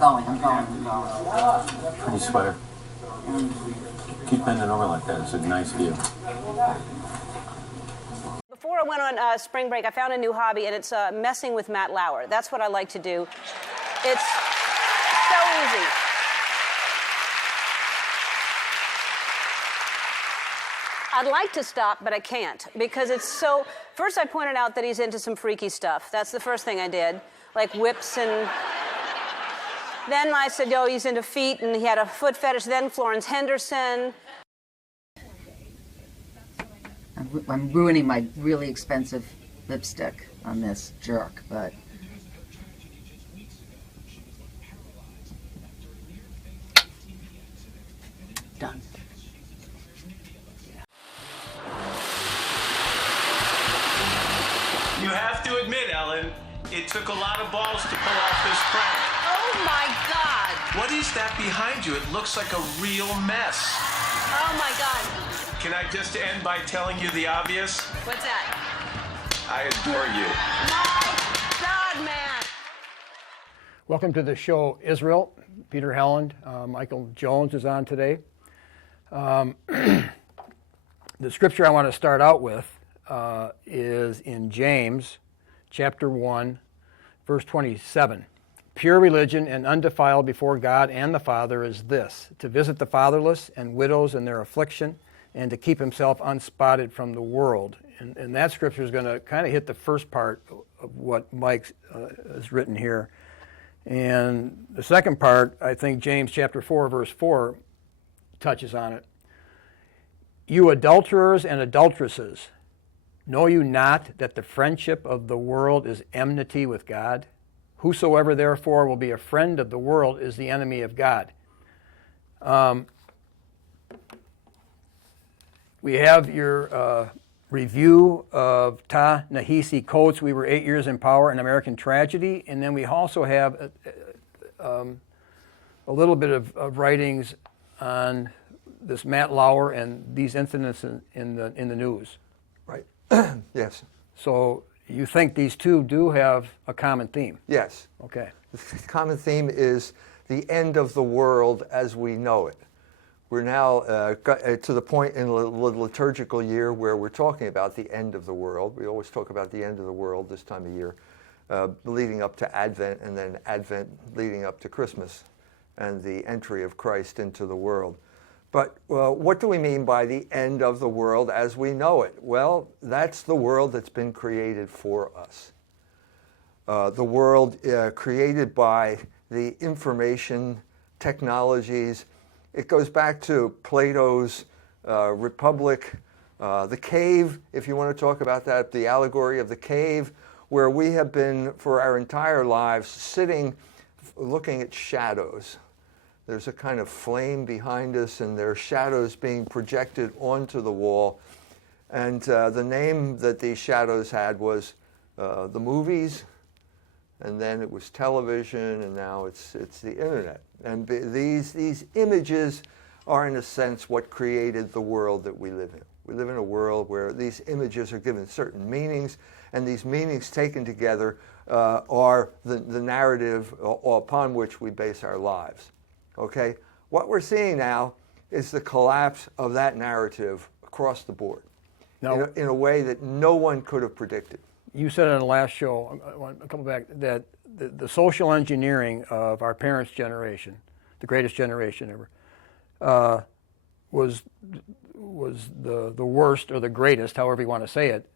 going. Pretty sweater. Keep bending over like that. It's a nice view. Before I went on spring break, I found a new hobby, and it's messing with Matt Lauer. That's what I like to do. It's so easy. I'd like to stop, but I can't, because it's so... First, I pointed out that he's into some freaky stuff. That's the first thing I did, like whips and... Then I said, oh, he's into feet, and he had a foot fetish. Then Florence Henderson. I'm ruining my really expensive lipstick on this jerk, but... Done. You have to admit, Ellen, it took a lot of balls to pull off this prank. Oh, my God. What is that behind you? It looks like a real mess. Oh, my God. Can I just end by telling you the obvious? What's that? I adore you. My God, man. Welcome to the show, Israel. Peter Helland. Michael Jones is on today. The scripture I want to start out with is in James chapter 1, verse 27. Pure religion and undefiled before God and the Father is this, to visit the fatherless and widows in their affliction, and to keep himself unspotted from the world. And that scripture is going to kind of hit the first part of what Mike has written here. And the second part, I think James chapter 4, verse 4 touches on it. You adulterers and adulteresses, know you not that the friendship of the world is enmity with God? Whosoever therefore will be a friend of the world is the enemy of God. We have your review of Ta-Nehisi quotes, We Were 8 Years in Power, An American Tragedy, and then we also have a little bit of writings on this Matt Lauer and these incidents in the news. Right. Yes. So you think these two do have a common theme? Yes. Okay. The common theme is the end of the world as we know it. We're now to the point in the liturgical year where we're talking about the end of the world. We always talk about the end of the world this time of year, leading up to Advent, and then Advent leading up to Christmas and the entry of Christ into the world. But what do we mean by the end of the world as we know it? Well, that's the world that's been created for us. The world created by the information technologies. It goes back to Plato's Republic, the cave, if you want to talk about that, the allegory of the cave, where we have been for our entire lives sitting looking at shadows. There's a kind of flame behind us, and there are shadows being projected onto the wall. And the name that these shadows had was the movies, and then it was television, and now it's the internet. And these images are, in a sense, what created the world that we live in. We live in a world where these images are given certain meanings, and these meanings taken together are the narrative upon which we base our lives. Okay? What we're seeing now is the collapse of that narrative across the board in a way that no one could have predicted. You said in the last show, a couple back, that the social engineering of our parents' generation, the greatest generation ever, was the worst or the greatest, however you want to say it,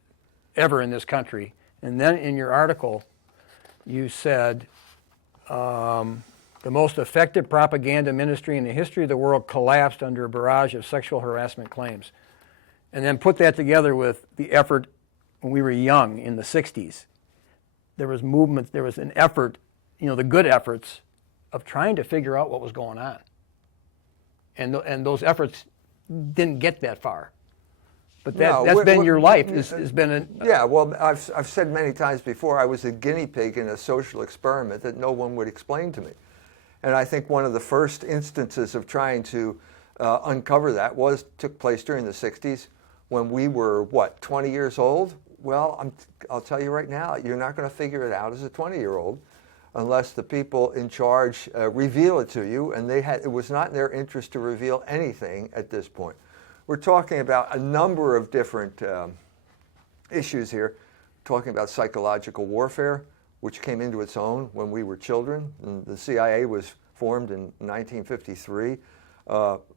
ever in this country. And then in your article, you said the most effective propaganda ministry in the history of the world collapsed under a barrage of sexual harassment claims. And then put that together with the effort when we were young in the 60s. There was movement, there was an effort, the good efforts of trying to figure out what was going on. And those efforts didn't get that far. But that's been your life. Has been yeah, well, I've said many times before, I was a guinea pig in a social experiment that no one would explain to me. And I think one of the first instances of trying to uncover that took place during the 60s when we were, 20 years old? Well, I'll tell you right now, you're not going to figure it out as a 20-year-old. unless the people in charge reveal it to you, and it was not in their interest to reveal anything at this point. We're talking about a number of different issues here, talking about psychological warfare, which came into its own when we were children. And the CIA was formed in 1953,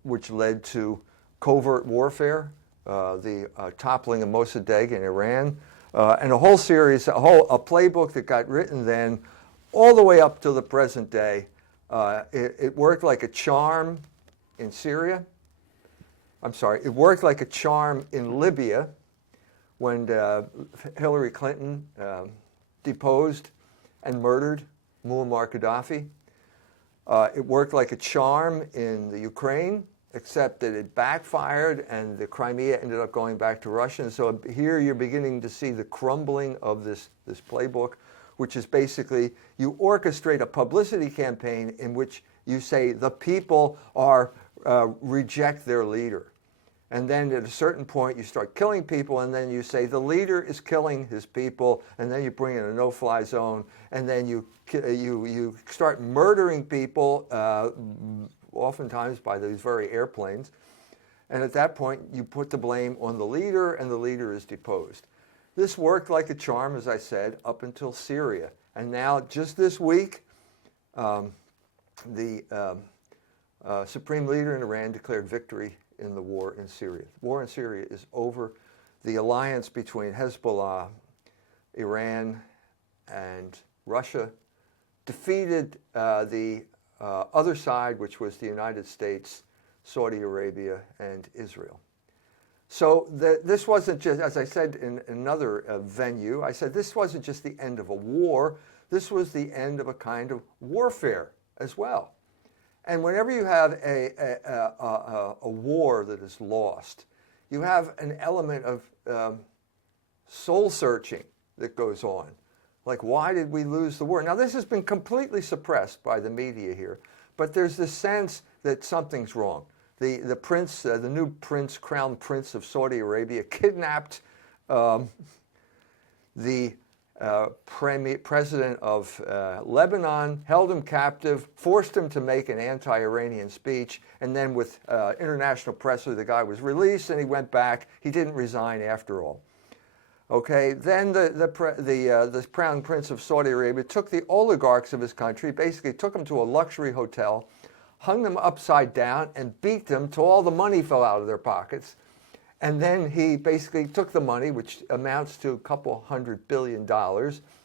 which led to covert warfare, the toppling of Mossadegh in Iran, and a whole series, a playbook that got written then all the way up to the present day. It worked like a charm in Syria. It worked like a charm in Libya when Hillary Clinton deposed and murdered Muammar Gaddafi. It worked like a charm in the Ukraine, except that it backfired and the Crimea ended up going back to Russia. And so here you're beginning to see the crumbling of this playbook, which is basically you orchestrate a publicity campaign in which you say the people reject their leader. And then at a certain point you start killing people, and then you say the leader is killing his people, and then you bring in a no-fly zone, and then you start murdering people, oftentimes by these very airplanes. And at that point you put the blame on the leader, and the leader is deposed. This worked like a charm, as I said, up until Syria. And now, just this week, the supreme leader in Iran declared victory in the war in Syria. The war in Syria is over. The alliance between Hezbollah, Iran, and Russia defeated the other side, which was the United States, Saudi Arabia, and Israel. So this wasn't just, as I said in another venue, I said this wasn't just the end of a war, this was the end of a kind of warfare as well. And whenever you have a war that is lost, you have an element of soul searching that goes on. Like, why did we lose the war? Now, this has been completely suppressed by the media here, but there's this sense that something's wrong. The prince, the new prince, crown prince of Saudi Arabia, kidnapped the president of Lebanon, held him captive, forced him to make an anti-Iranian speech, and then with international pressure, the guy was released and he went back. He didn't resign after all. Okay, then the crown prince of Saudi Arabia took the oligarchs of his country, basically took them to a luxury hotel, hung them upside down, and beat them till all the money fell out of their pockets. And then he basically took the money, which amounts to a couple $100 billion,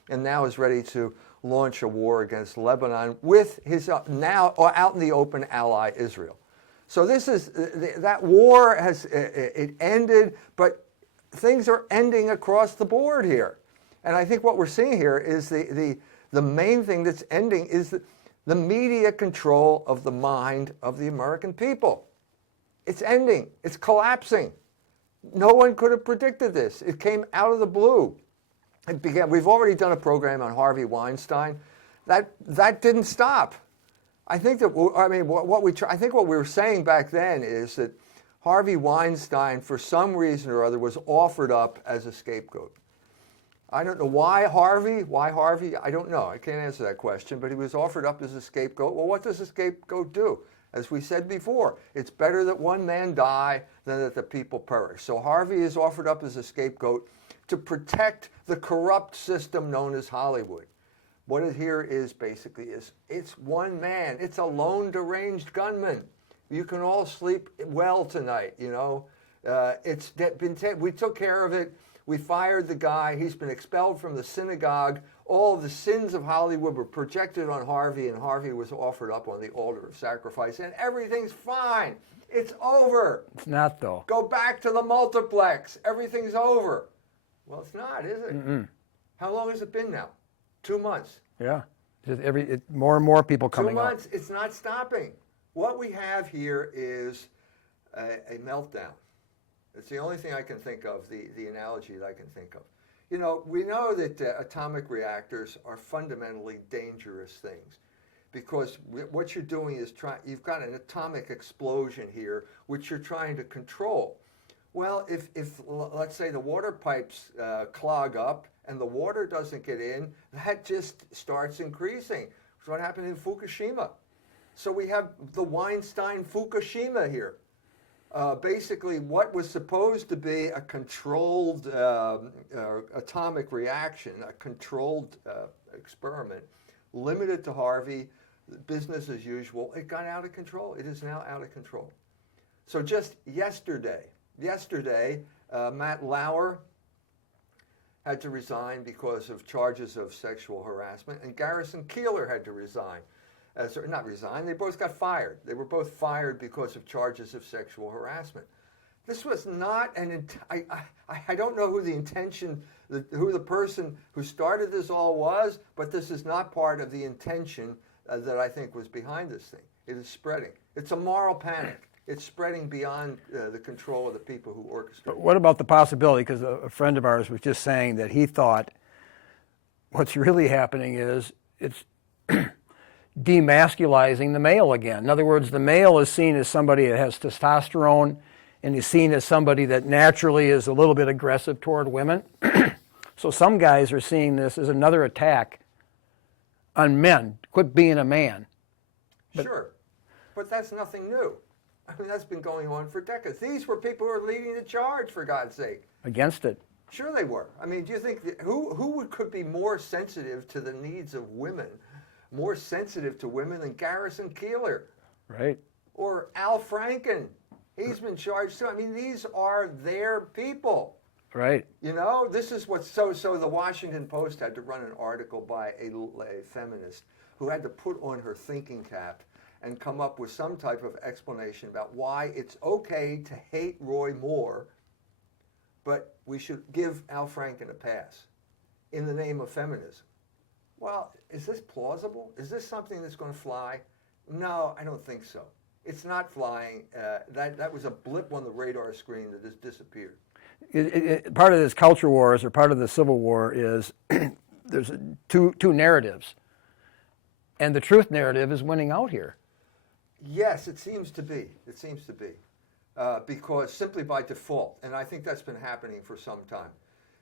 and now is ready to launch a war against Lebanon with his now out in the open ally Israel. So this is that war it ended, but things are ending across the board here. And I think what we're seeing here is the main thing that's ending is the media control of the mind of the American people. It's ending. It's collapsing. No one could have predicted this. It came out of the blue. It began. We've already done a program on Harvey Weinstein. That didn't stop. I think that I think what we were saying back then is that Harvey Weinstein, for some reason or other, was offered up as a scapegoat. I don't know why Harvey. Why Harvey? I don't know. I can't answer that question. But he was offered up as a scapegoat. Well, what does a scapegoat do? As we said before, it's better that one man die than that the people perish. So Harvey is offered up as a scapegoat to protect the corrupt system known as Hollywood. What it here is basically is it's one man. It's a lone deranged gunman. You can all sleep well tonight, you know. We took care of it. We fired the guy. He's been expelled from the synagogue. All of the sins of Hollywood were projected on Harvey, and Harvey was offered up on the altar of sacrifice. And everything's fine. It's over. It's not, though. Go back to the multiplex. Everything's over. Well, it's not, is it? Mm-mm. How long has it been now? 2 months. Yeah. Just more and more people coming out. 2 months. It's not stopping. What we have here is a meltdown. It's the only thing I can think of, the analogy that I can think of. You know, we know that atomic reactors are fundamentally dangerous things because what you're doing is you've got an atomic explosion here, which you're trying to control. Well, if let's say the water pipes clog up and the water doesn't get in, that just starts increasing. It's what happened in Fukushima. So we have the Weinstein-Fukushima here. Basically, what was supposed to be a controlled atomic reaction, a controlled experiment, limited to Harvey, business as usual, it got out of control. It is now out of control. So just yesterday, Matt Lauer had to resign because of charges of sexual harassment, and Garrison Keillor had to resign. Not resign, they both got fired. They were both fired because of charges of sexual harassment. This was not I don't know who the intention, who the person who started this all was, but this is not part of the intention that I think was behind this thing. It is spreading. It's a moral panic. It's spreading beyond the control of the people who orchestrate. But what about the possibility, because a friend of ours was just saying that he thought what's really happening is it's demasculizing the male again. In other words, the male is seen as somebody that has testosterone and is seen as somebody that naturally is a little bit aggressive toward women. So some guys are seeing this as another attack on men. Quit being a man. Sure, but that's nothing new. I mean, that's been going on for decades. These were people who were leading the charge, for God's sake. Against it. Sure they were. I mean, do you think, who could be more sensitive to the needs of women, more sensitive to women than Garrison Keillor? Right. Or Al Franken. He's been charged too. I mean, these are their people. Right. You know, this is what, so the Washington Post had to run an article by a feminist who had to put on her thinking cap and come up with some type of explanation about why it's okay to hate Roy Moore, but we should give Al Franken a pass in the name of feminism. Well, is this plausible? Is this something that's going to fly? No, I don't think so. It's not flying. That was a blip on the radar screen that has disappeared. Part of this culture wars, or part of the Civil War, is there's two narratives, and the truth narrative is winning out here. Yes, it seems to be. It seems to be. Because simply by default, and I think that's been happening for some time.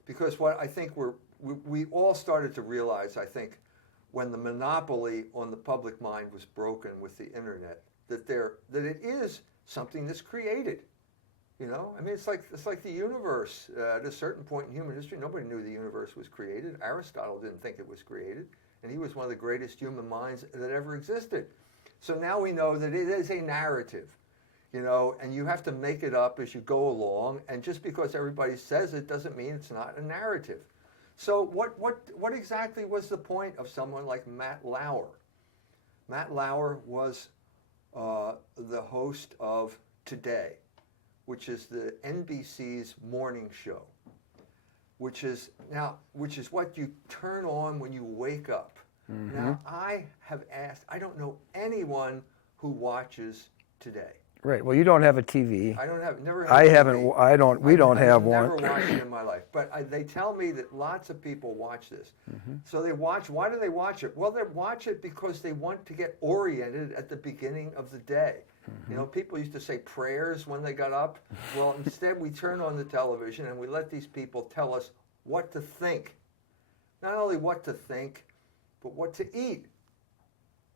Because what I think we all started to realize, I think, when the monopoly on the public mind was broken with the internet, that it is something that's created. You know, I mean, it's like the universe. At a certain point in human history, nobody knew the universe was created. Aristotle didn't think it was created, and he was one of the greatest human minds that ever existed. So now we know that it is a narrative, you know, and you have to make it up as you go along. And just because everybody says it doesn't mean it's not a narrative. So what exactly was the point of someone like Matt Lauer? Matt Lauer was the host of Today, which is the NBC's morning show, which is what you turn on when you wake up. Mm-hmm. Now, I have asked, I don't know anyone who watches Today. Right. Well, you don't have a TV. I don't have, never had I a TV. haven't, I don't, we don't have one. I've never watched it in my life. But they tell me that lots of people watch this. Mm-hmm. So they watch, why do they watch it? Well, they watch it because they want to get oriented at the beginning of the day. Mm-hmm. You know, people used to say prayers when they got up. Well, instead we turn on the television and we let these people tell us what to think. Not only what to think, but what to eat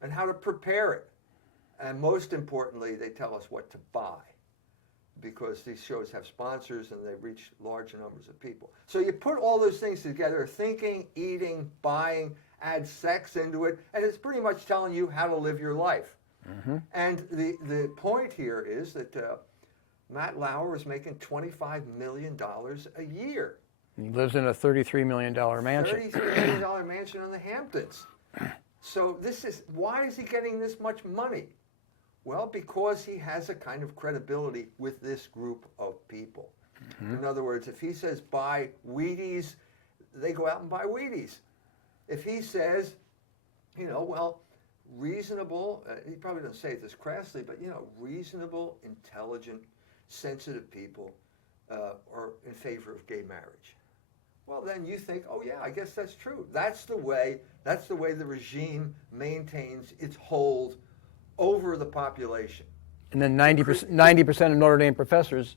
and how to prepare it. And most importantly, they tell us what to buy, because these shows have sponsors and they reach large numbers of people. So you put all those things together, thinking, eating, buying, add sex into it, and it's pretty much telling you how to live your life. Mm-hmm. And the point here is that Matt Lauer is making $25 million a year. He lives in a $33 million mansion. $33 million mansion in the Hamptons. So why is he getting this much money? Well, because he has a kind of credibility with this group of people. Mm-hmm. In other words, if he says buy Wheaties, they go out and buy Wheaties. If he says, you know, well, reasonable, he probably doesn't say it this crassly, but, you know, reasonable, intelligent, sensitive people are in favor of gay marriage. Well, then you think, oh yeah, I guess that's true. That's the way the regime maintains its hold over the population. And then 90% of Notre Dame professors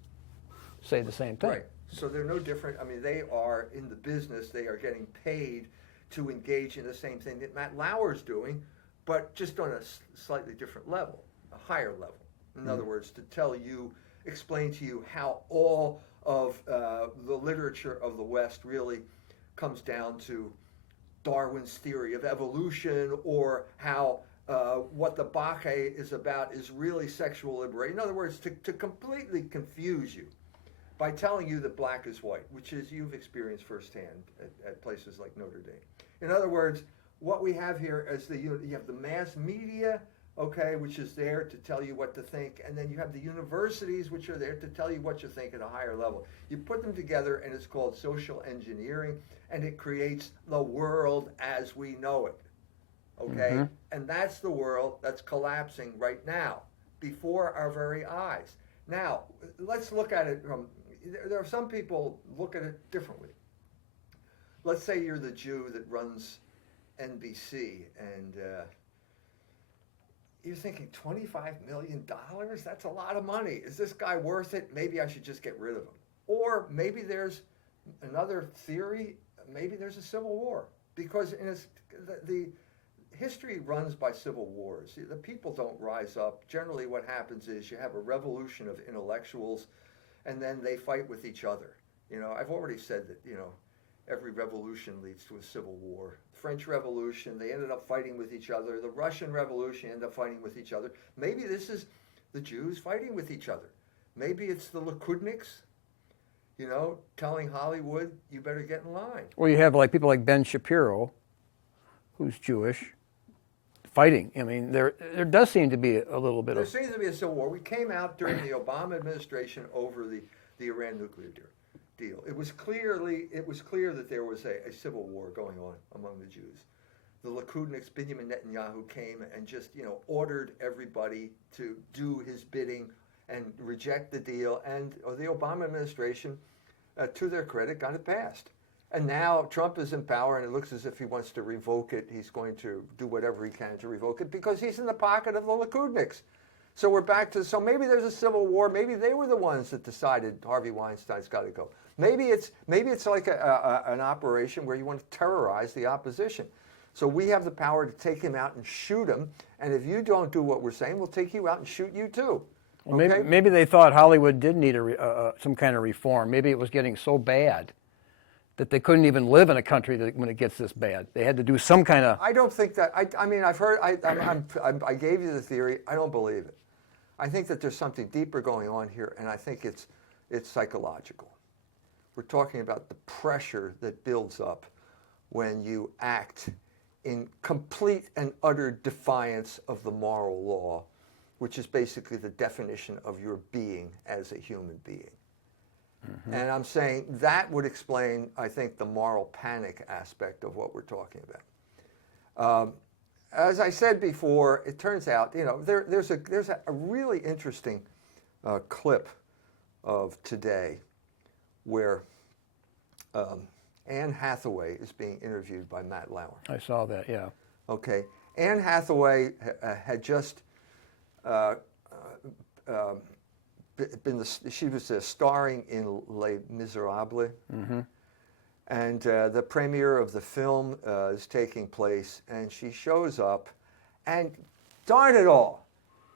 say the same thing. Right. So they're no different. I mean, they are in the business. They are getting paid to engage in the same thing that Matt Lauer's doing, but just on a slightly different level, a higher level. In other words, to explain to you how all of the literature of the West really comes down to Darwin's theory of evolution, or how what the Bacchae is about is really sexual liberation. In other words, to completely confuse you by telling you that black is white, which is you've experienced firsthand at places like Notre Dame. In other words, what we have here is you have the mass media, okay, which is there to tell you what to think, and then you have the universities, which are there to tell you what you think at a higher level. You put them together, and it's called social engineering, and it creates the world as we know it, okay? And that's the world that's collapsing right now, before our very eyes. Now, let's look at it from, there are some people look at it differently. Let's say you're the Jew that runs NBC, and you're thinking, $25 million? That's a lot of money. Is this guy worth it? Maybe I should just get rid of him. Or maybe there's another theory, maybe there's a civil war. Because the history runs by civil wars. The people don't rise up. Generally what happens is you have a revolution of intellectuals, and then they fight with each other. You know, I've already said that, every revolution leads to a civil war. The French Revolution, they ended up fighting with each other. The Russian Revolution ended up fighting with each other. Maybe this is the Jews fighting with each other. Maybe it's the Likudniks, telling Hollywood, you better get in line. Well, you have people like Ben Shapiro, who's Jewish, fighting. I mean, there does seem to be a little bit There seems to be a civil war. We came out during the Obama administration over the Iran nuclear deal. It was clear that there was a civil war going on among the Jews. The Likudniks, Benjamin Netanyahu, came and just ordered everybody to do his bidding and reject the deal. And the Obama administration, to their credit, got it passed. And now Trump is in power, and it looks as if he wants to revoke it. He's going to do whatever he can to revoke it because he's in the pocket of the Likudniks. So we're back to, so maybe there's a civil war. Maybe they were the ones that decided Harvey Weinstein's got to go. Maybe it's like an operation where you want to terrorize the opposition. So we have the power to take him out and shoot him. And if you don't do what we're saying, we'll take you out and shoot you too. Well, okay? maybe they thought Hollywood did need some kind of reform. Maybe it was getting so bad that they couldn't even live in a country when it gets this bad. They had to do some kind of... I don't think that. I mean, I've heard. I gave you the theory. I don't believe it. I think that there's something deeper going on here, and I think it's psychological. We're talking about the pressure that builds up when you act in complete and utter defiance of the moral law, which is basically the definition of your being as a human being. Mm-hmm. And I'm saying that would explain, I think, the moral panic aspect of what we're talking about. As I said before, it turns out, there's a really interesting clip of today where Anne Hathaway is being interviewed by Matt Lauer. I saw that, yeah. Okay. Anne Hathaway had just she was starring in Les Miserables. Mm-hmm. And the premiere of the film is taking place, and she shows up, and darn it all,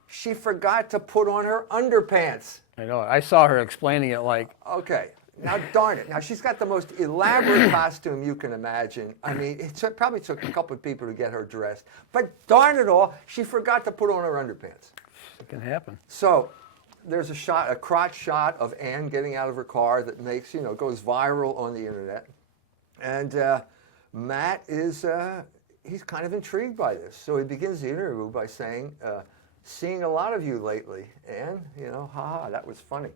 she forgot to put on her underpants. I know. I saw her explaining it like... Okay. Now, darn it. Now, she's got the most elaborate costume you can imagine. I mean, it probably took a couple of people to get her dressed. But darn it all, she forgot to put on her underpants. It can happen. So there's a crotch shot of Anne getting out of her car that makes, goes viral on the internet. And Matt is, he's kind of intrigued by this. So he begins the interview by saying, seeing a lot of you lately, Anne, haha, that was funny.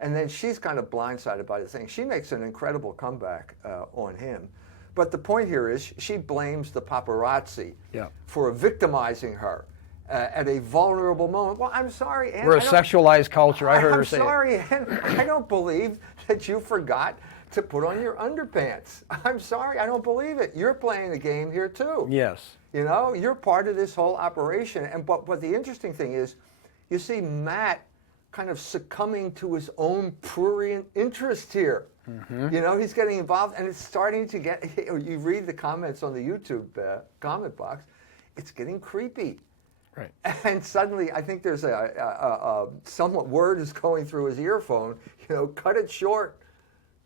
And then she's kind of blindsided by the thing. She makes an incredible comeback on him. But the point here is she blames the paparazzi for victimizing her at a vulnerable moment. Well, I'm sorry, Anne. We're a sexualized culture. I heard her say I'm sorry, Anne. I don't believe that you forgot to put on your underpants. I'm sorry. I don't believe it. You're playing the game here, too. Yes. You're part of this whole operation. But the interesting thing is, you see Matt kind of succumbing to his own prurient interest here. You know, he's getting involved, and it's starting to get, you read the comments on the YouTube comment box, it's getting creepy. Right. And suddenly, I think there's somewhat word is going through his earphone, you know, cut it short.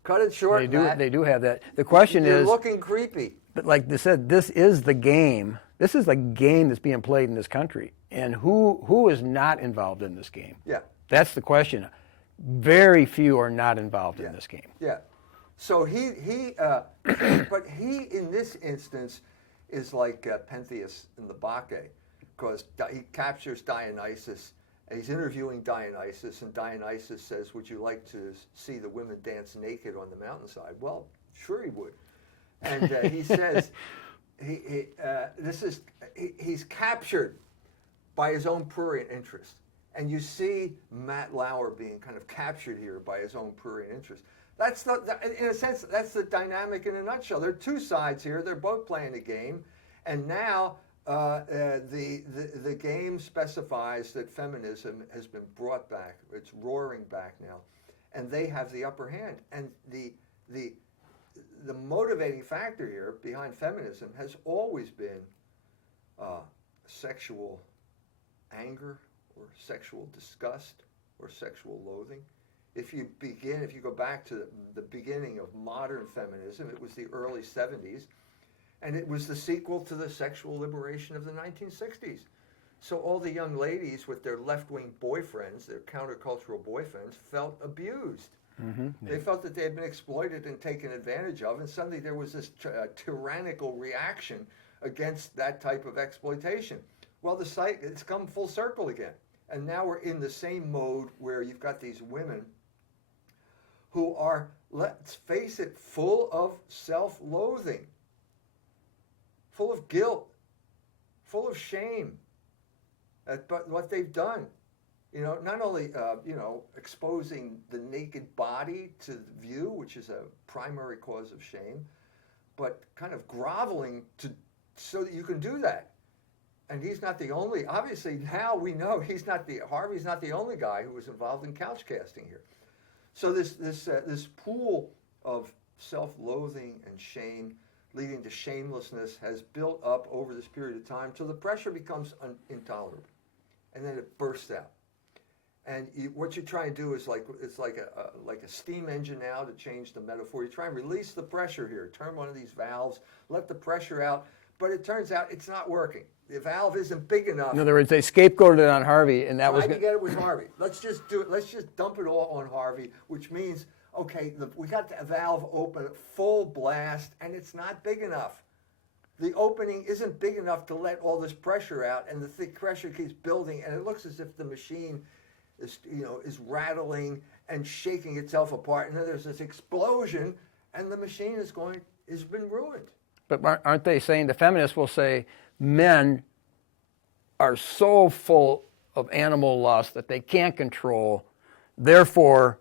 Cut it short, Matt. They do have that. The question You're is, looking creepy. but like they said, this is the game. This is the game that's being played in this country. And who is not involved in this game? Yeah. That's the question. Very few are not involved in this game. Yeah. So but he in this instance is like Pentheus in the Bacchae, because he captures Dionysus, and he's interviewing Dionysus, and Dionysus says, "Would you like to see the women dance naked on the mountainside?" Well, sure he would. And he says, he's captured by his own prurient interest. And you see Matt Lauer being kind of captured here by his own prurient interest. That's in a sense, that's the dynamic in a nutshell. There are two sides here. They're both playing a game. And now the game specifies that feminism has been brought back. It's roaring back now. And they have the upper hand. And the motivating factor here behind feminism has always been sexual anger, or sexual disgust, or sexual loathing. If you go back to the beginning of modern feminism, it was the early 70s, and it was the sequel to the sexual liberation of the 1960s. So all the young ladies with their left-wing boyfriends, their countercultural boyfriends, felt abused. Mm-hmm. They felt that they had been exploited and taken advantage of, and suddenly there was this tyrannical reaction against that type of exploitation. Well, it's come full circle again. And now we're in the same mode where you've got these women who are, let's face it, full of self-loathing, full of guilt, full of shame at what they've done. You know, not only, exposing the naked body to view, which is a primary cause of shame, but kind of groveling so that you can do that. And he's not the only, obviously now we know Harvey's not the only guy who was involved in couch casting here. So this pool of self-loathing and shame leading to shamelessness has built up over this period of time till the pressure becomes intolerable. And then it bursts out. And what you try and do is it's like a steam engine now, to change the metaphor. You try and release the pressure here, turn one of these valves, let the pressure out, but it turns out it's not working. The valve isn't big enough. In other words, they scapegoated it on Harvey, and that was to get it with Harvey. Let's just do it. Let's just dump it all on Harvey, which means, okay, we got the valve open at full blast, and it's not big enough. The opening isn't big enough to let all this pressure out, and the thick pressure keeps building, and it looks as if the machine is rattling and shaking itself apart, and then there's this explosion, and the machine has been ruined. But aren't they saying, the feminists will say, men are so full of animal lust that they can't control, therefore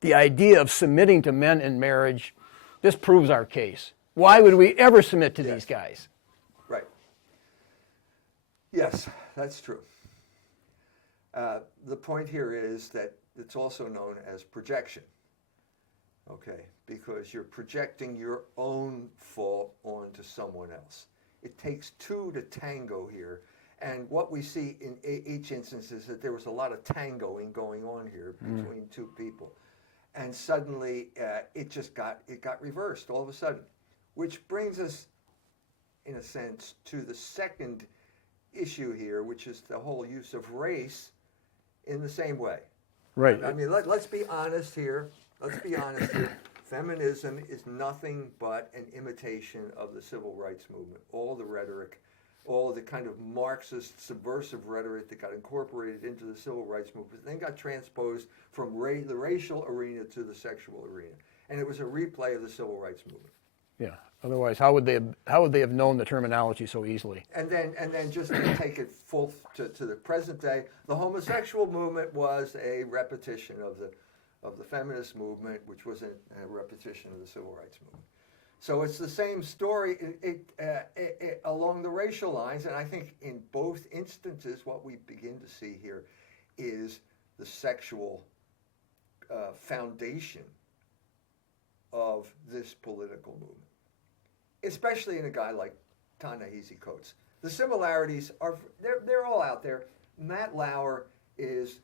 the idea of submitting to men in marriage, this proves our case. Why would we ever submit to these guys? Right. Yes, that's true. The point here is that it's also known as projection, okay, because you're projecting your own fault onto someone else. It takes two to tango here, and what we see in each instance is that there was a lot of tangoing going on here between two people, and suddenly it got reversed all of a sudden, which brings us, in a sense, to the second issue here, which is the whole use of race in the same way. Right. I mean, let's be honest here. Let's be honest here. Feminism is nothing but an imitation of the civil rights movement. All the rhetoric, all the kind of Marxist subversive rhetoric that got incorporated into the civil rights movement, then got transposed from the racial arena to the sexual arena. And it was a replay of the civil rights movement. Yeah. Otherwise, how would they have known the terminology so easily? And then just to take it full to the present day, the homosexual movement was a repetition of the feminist movement, which was a repetition of the civil rights movement. So it's the same story along the racial lines, and I think in both instances what we begin to see here is the sexual foundation of this political movement, especially in a guy like Ta-Nehisi Coates. The similarities are, they're all out there. Matt Lauer is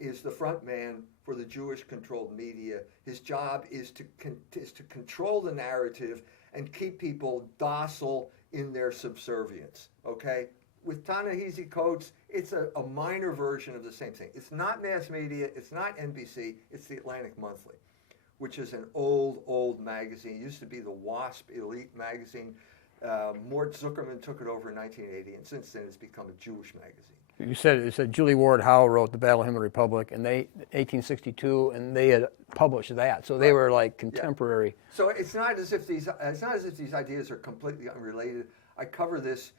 the front man for the Jewish-controlled media. His job is to control the narrative and keep people docile in their subservience, okay? With Ta-Nehisi Coates, it's a minor version of the same thing. It's not mass media, it's not NBC, it's the Atlantic Monthly, which is an old magazine. It used to be the WASP Elite magazine. Mort Zuckerman took it over in 1980, and since then it's become a Jewish magazine. You said Julie Ward Howe wrote The Battle Hymn of the Republic, and 1862, and they had published that, so they were like contemporary. Yeah. So it's not as if these ideas are completely unrelated. I cover this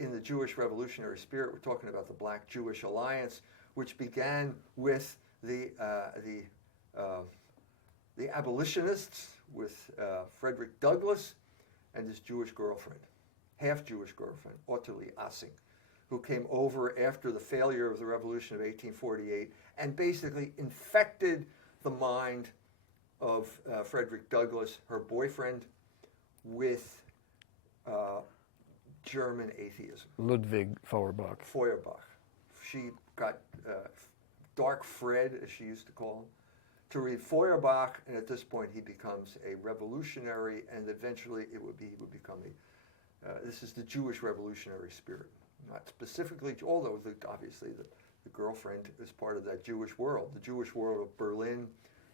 in the Jewish Revolutionary Spirit. We're talking about the Black Jewish Alliance, which began with the abolitionists, with Frederick Douglass and his Jewish girlfriend, half-Jewish girlfriend, Ta-Nehisi, who came over after the failure of the Revolution of 1848 and basically infected the mind of Frederick Douglass, her boyfriend, with German atheism. Ludwig Feuerbach. She got Dark Fred, as she used to call him, to read Feuerbach, and at this point he becomes a revolutionary, and eventually he would become this is the Jewish revolutionary spirit. Not specifically, although obviously the girlfriend is part of that Jewish world, the Jewish world of Berlin,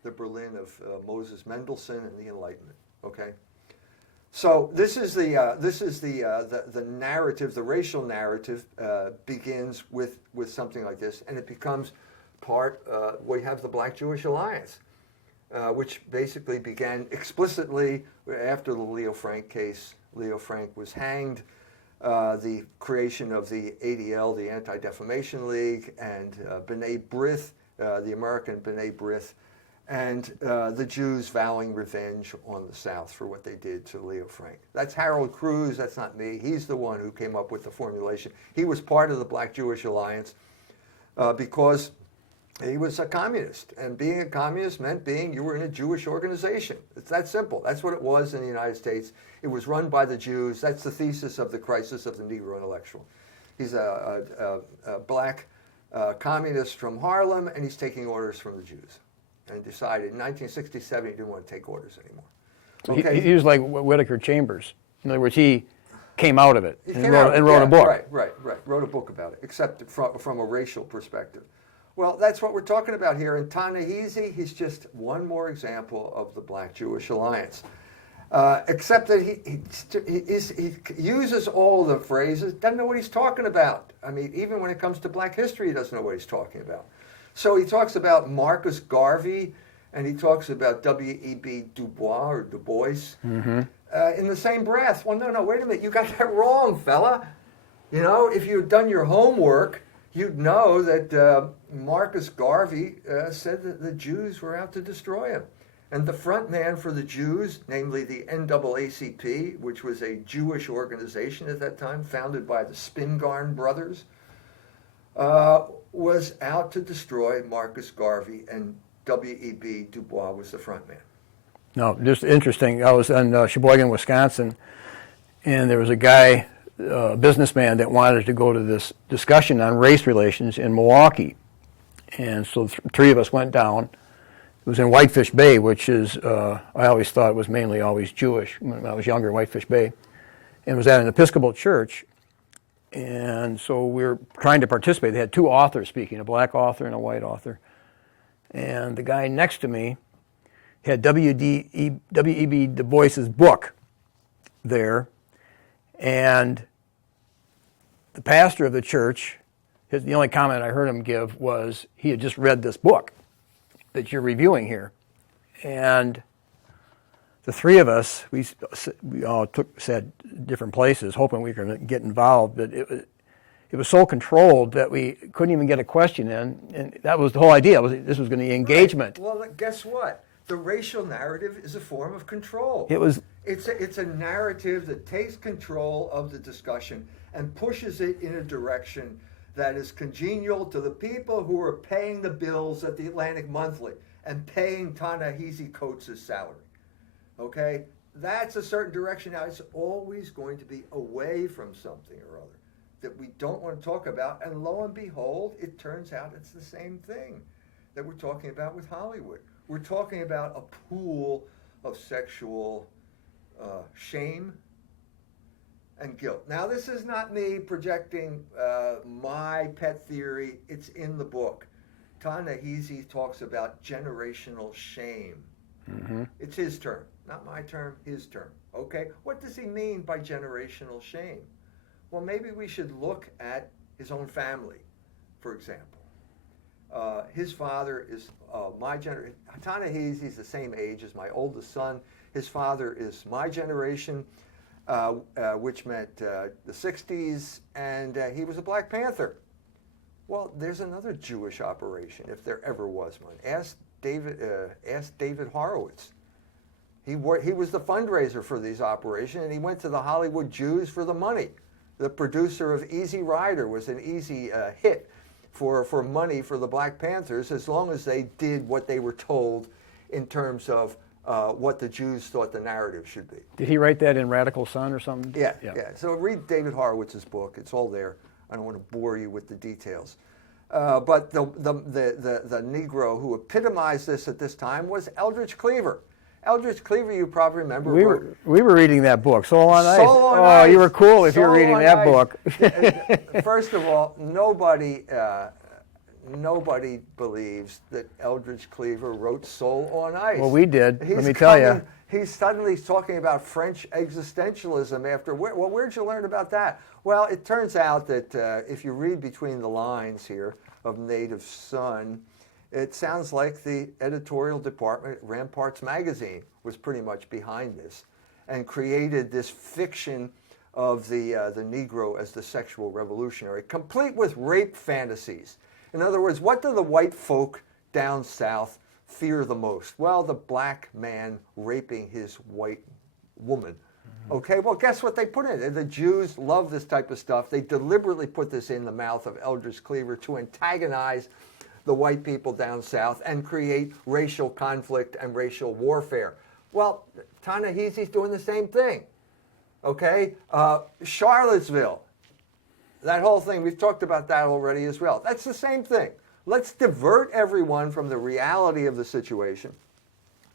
the Berlin of Moses Mendelssohn and the Enlightenment. Okay, so this is the narrative. The racial narrative begins with something like this, and it becomes part. We have the Black Jewish Alliance, which basically began explicitly after the Leo Frank case. Leo Frank was hanged. The creation of the ADL, the Anti-Defamation League, and B'nai B'rith, the American B'nai B'rith, and the Jews vowing revenge on the South for what they did to Leo Frank. That's Harold Cruz, that's not me. He's the one who came up with the formulation. He was part of the Black Jewish Alliance because he was a communist, and being a communist meant you were in a Jewish organization. It's that simple. That's what it was in the United States. It was run by the Jews. That's the thesis of the crisis of the Negro intellectual. He's a black communist from Harlem, and he's taking orders from the Jews, and decided in 1967 he didn't want to take orders anymore. Okay. He was like Whittaker Chambers. In other words, he came out of it and wrote a book. Right. Wrote a book about it, except from a racial perspective. Well, that's what we're talking about here. And Ta-Nehisi, he's just one more example of the Black Jewish Alliance. Except that he uses all the phrases, doesn't know what he's talking about. I mean, even when it comes to black history, he doesn't know what he's talking about. So he talks about Marcus Garvey, and he talks about W.E.B. Du Bois in the same breath. Well, no, wait a minute. You got that wrong, fella. You know, if you had done your homework, you'd know that Marcus Garvey said that the Jews were out to destroy him. And the front man for the Jews, namely the NAACP, which was a Jewish organization at that time, founded by the Spingarn brothers, was out to destroy Marcus Garvey, and W.E.B. Du Bois was the front man. No, just interesting. I was in Sheboygan, Wisconsin, and there was a guy, a businessman, that wanted to go to this discussion on race relations in Milwaukee. And so three of us went down. It was in Whitefish Bay, which is, I always thought it was mainly always Jewish when I was younger, Whitefish Bay. And it was at an Episcopal church. And so we were trying to participate. They had two authors speaking, a black author and a white author. And the guy next to me had W.E.B. Du Bois's book there. And the pastor of the church, the only comment I heard him give was he had just read this book that you're reviewing here. And the three of us, we all sat different places, hoping we were going to get involved, but it was so controlled that we couldn't even get a question in, and that was the whole idea. This was going to be engagement. Right. Well, guess what? The racial narrative is a form of control. It's a narrative that takes control of the discussion and pushes it in a direction that is congenial to the people who are paying the bills at the Atlantic Monthly and paying Ta-Nehisi Coates' salary. Okay? That's a certain direction. Now, it's always going to be away from something or other that we don't want to talk about. And lo and behold, it turns out it's the same thing that we're talking about with Hollywood. We're talking about a pool of sexual shame and guilt. Now, this is not me projecting my pet theory. It's in the book. Ta-Nehisi talks about generational shame. Mm-hmm. It's his term, not my term, his term. Okay? What does he mean by generational shame? Well, maybe we should look at his own family, for example. His father is my generation. Ta-Nehisi is the same age as my oldest son. His father is my generation, which meant the 60s, and he was a Black Panther. Well, there's another Jewish operation, if there ever was one. Ask David Horowitz. He was the fundraiser for these operations, and he went to the Hollywood Jews for the money. The producer of Easy Rider was an easy hit for money for the Black Panthers, as long as they did what they were told in terms of what the Jews thought the narrative should be. Did he write that in Radical Sun or something? Yeah. So read David Horowitz's book. It's all there. I don't want to bore you with the details. But the Negro who epitomized this at this time was Eldridge Cleaver. Eldridge Cleaver, you probably remember. We were reading that book, Soul on Ice. Soul on Ice. You were cool if you were reading that book. First of all, nobody believes that Eldridge Cleaver wrote Soul on Ice. Well, we did. Let me tell you. He's suddenly talking about French existentialism after. Well, where'd you learn about that? Well, it turns out that if you read between the lines here of Native Son, it sounds like the editorial department at Ramparts magazine was pretty much behind this and created this fiction of the Negro as the sexual revolutionary, complete with rape fantasies. In other words, what do the white folk down south fear the most? Well, the black man raping his white woman. Okay, well, guess what they put in it? The Jews love this type of stuff. They deliberately put this in the mouth of Eldridge Cleaver to antagonize the white people down south and create racial conflict and racial warfare. Well, Ta-Nehisi's doing the same thing. Okay, Charlottesville, that whole thing, we've talked about that already as well. That's the same thing. Let's divert everyone from the reality of the situation.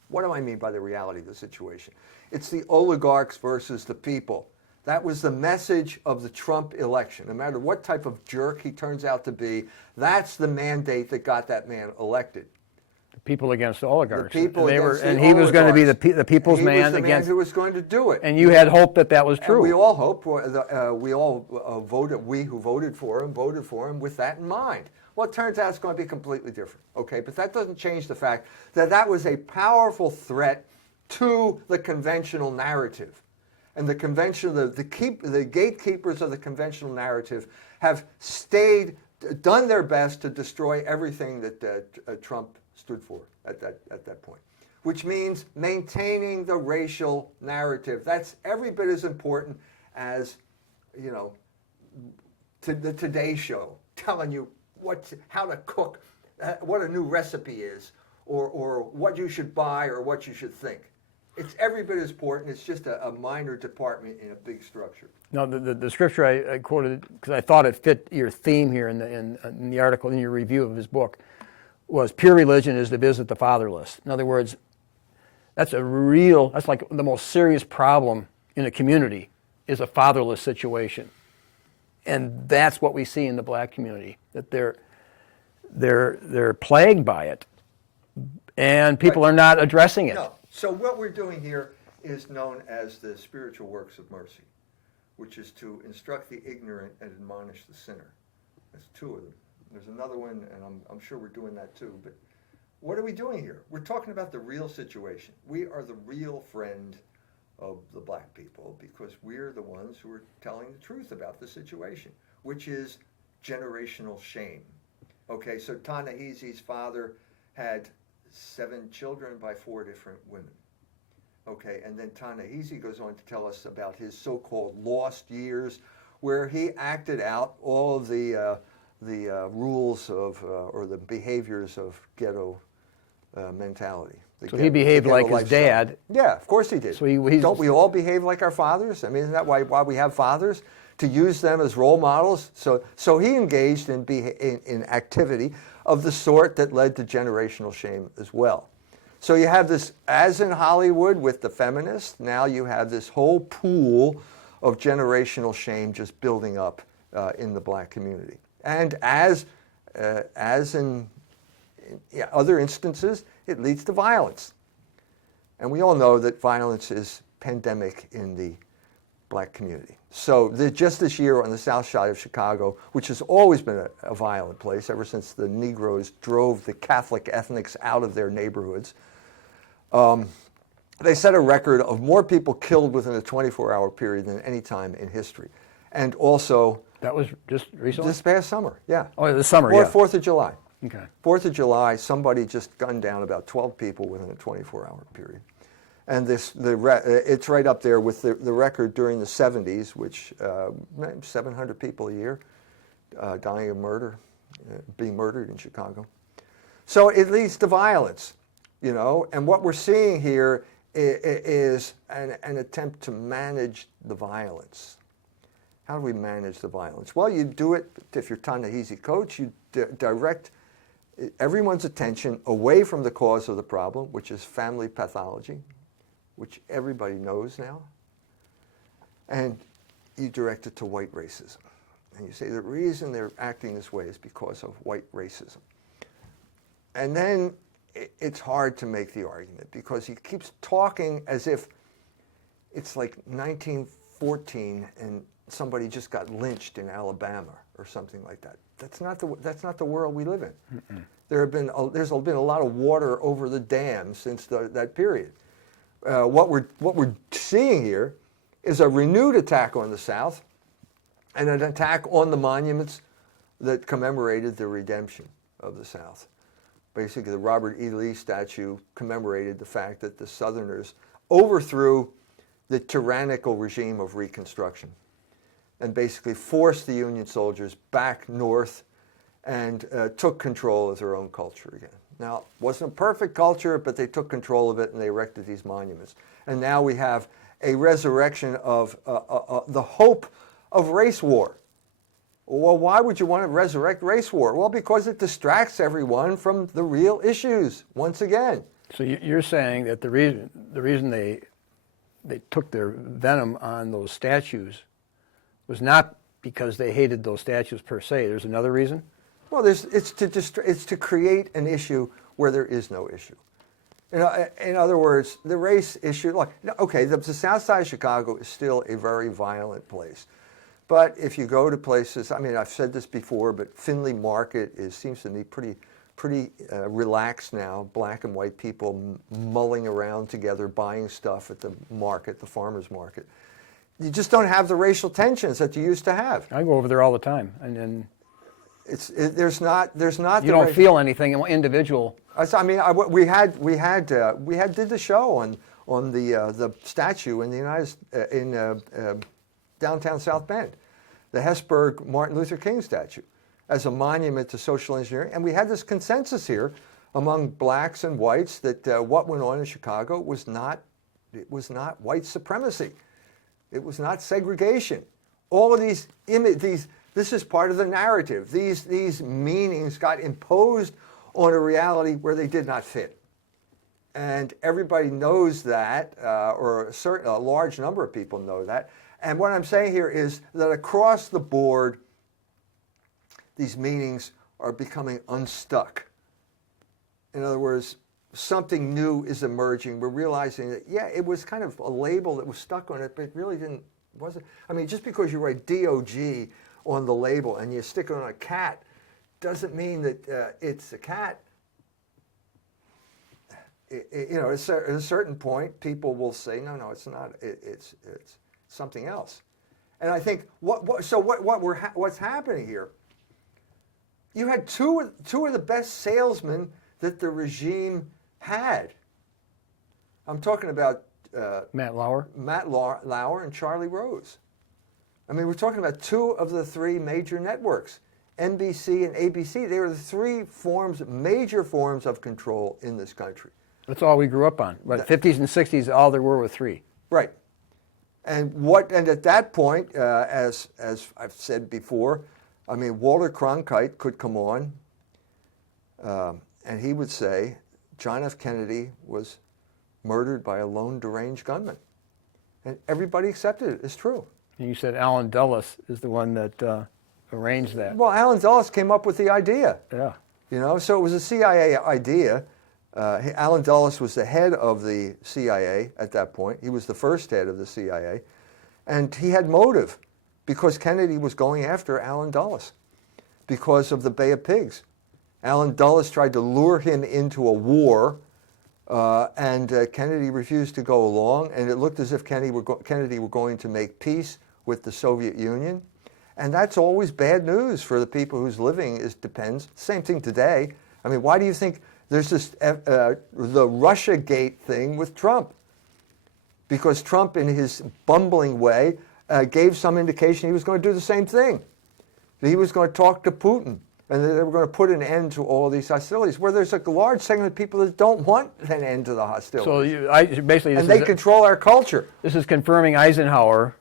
What do I mean by the reality of the situation? It's the oligarchs versus the people. That was the message of the Trump election. No matter what type of jerk he turns out to be, that's the mandate that got that man elected. The people against the oligarchs. The people against the and he was going to be the people's man against. He was the man who was going to do it. And you had hope that was true. And we all hoped. We all voted. We who voted for him with that in mind. Well, it turns out it's going to be completely different. Okay, but that doesn't change the fact that that was a powerful threat to the conventional narrative. And the gatekeepers of the conventional narrative have done their best to destroy everything that Trump stood for at that point, which means maintaining the racial narrative. That's every bit as important as, the Today Show telling you how to cook, what a new recipe is, or what you should buy or what you should think. It's every bit as important. It's just a minor department in a big structure. No, the scripture I quoted, because I thought it fit your theme here in the article, in your review of his book, was pure religion is to visit the fatherless. In other words, that's like the most serious problem in a community is a fatherless situation. And that's what we see in the black community, that they're plagued by it, and people are not addressing it. No. So what we're doing here is known as the spiritual works of mercy, which is to instruct the ignorant and admonish the sinner. That's two of them. There's another one, and I'm sure we're doing that too. But what are we doing here? We're talking about the real situation. We are the real friend of the black people because we're the ones who are telling the truth about the situation, which is generational shame. Okay, so Ta-Nehisi's father had 7 children by 4 different women. Okay, and then Ta-Nehisi goes on to tell us about his so-called lost years, where he acted out all of the rules of or the behaviors of ghetto mentality. So he behaved like his dad. Yeah, of course he did. So he's, don't we all behave like our fathers? I mean, isn't that why we have fathers? To use them as role models. So he engaged in activity of the sort that led to generational shame as well. So you have this, as in Hollywood with the feminists, now you have this whole pool of generational shame just building up in the black community. And as in other instances, it leads to violence. And we all know that violence is pandemic in the black community. So just this year on the south side of Chicago, which has always been a violent place ever since the Negroes drove the Catholic ethnics out of their neighborhoods, they set a record of more people killed within a 24-hour period than any time in history. And also... That was just recently? This past summer, yeah. Oh, this summer, or yeah. 4th of July. Okay. 4th of July, somebody just gunned down about 12 people within a 24-hour period. And it's right up there with the record during the 70s, which 700 people a year dying of murder, being murdered in Chicago. So it leads to violence, you know. And what we're seeing here is an attempt to manage the violence. How do we manage the violence? Well, you do it, if you're Ta-Nehisi coach, you direct everyone's attention away from the cause of the problem, which is family pathology, which everybody knows now, and you direct it to white racism. And you say the reason they're acting this way is because of white racism. And then it's hard to make the argument because he keeps talking as if it's like 1914 and somebody just got lynched in Alabama or something like that. That's not the world we live in. Mm-mm. There's been a lot of water over the dam since that period. What we're seeing here is a renewed attack on the South and an attack on the monuments that commemorated the redemption of the South. Basically, the Robert E. Lee statue commemorated the fact that the Southerners overthrew the tyrannical regime of Reconstruction and basically forced the Union soldiers back north and took control of their own culture again. Now, it wasn't a perfect culture, but they took control of it and they erected these monuments. And now we have a resurrection of the hope of race war. Well, why would you want to resurrect race war? Well, because it distracts everyone from the real issues, once again. So you're saying that the reason they took their venom on those statues was not because they hated those statues per se. There's another reason? Well, it's to create an issue where there is no issue. You know, in other words, the race issue. Look, okay, the South Side of Chicago is still a very violent place, but if you go to places, I mean, I've said this before, but Findlay Market seems to me pretty relaxed now. Black and white people mulling around together, buying stuff at the market, the farmers market. You just don't have the racial tensions that you used to have. I go over there all the time, and then. There's not. You don't feel anything individual. I mean, we did the show on the statue in the downtown South Bend, the Hesburgh Martin Luther King statue, as a monument to social engineering, and we had this consensus here among blacks and whites that what went on in Chicago was not white supremacy, it was not segregation. All of these this is part of the narrative. These meanings got imposed on a reality where they did not fit. And everybody knows that, or a large number of people know that. And what I'm saying here is that across the board, these meanings are becoming unstuck. In other words, something new is emerging. We're realizing that, yeah, it was kind of a label that was stuck on it, but it really wasn't. I mean, just because you write DOG on the label and you stick it on a cat doesn't mean that it's a cat. You know, at a certain point, people will say, no, it's not. It's something else. And I think what's happening here? You had two of the best salesmen that the regime had. I'm talking about Matt Lauer, and Charlie Rose. I mean, we're talking about two of the three major networks, NBC, and ABC. They were the three major forms of control in this country. That's all we grew up on. But 50s and 60s, all there were three. Right. And at that point, as I've said before, I mean, Walter Cronkite could come on, and he would say John F. Kennedy was murdered by a lone deranged gunman. And everybody accepted it. It's true. And you said Allen Dulles is the one that arranged that. Well, Allen Dulles came up with the idea. Yeah. You know, so it was a CIA idea. Allen Dulles was the head of the CIA at that point. He was the first head of the CIA. And he had motive because Kennedy was going after Allen Dulles because of the Bay of Pigs. Allen Dulles tried to lure him into a war, and Kennedy refused to go along, and it looked as if Kennedy were going to make peace with the Soviet Union. And that's always bad news for the people whose living depends. Same thing today. I mean, why do you think there's this the Russiagate thing with Trump? Because Trump, in his bumbling way, gave some indication he was going to do the same thing. He was going to talk to Putin, and they were going to put an end to all these hostilities, where there's a large segment of people that don't want an end to the hostilities. So basically, and they control our culture. This is confirming Eisenhower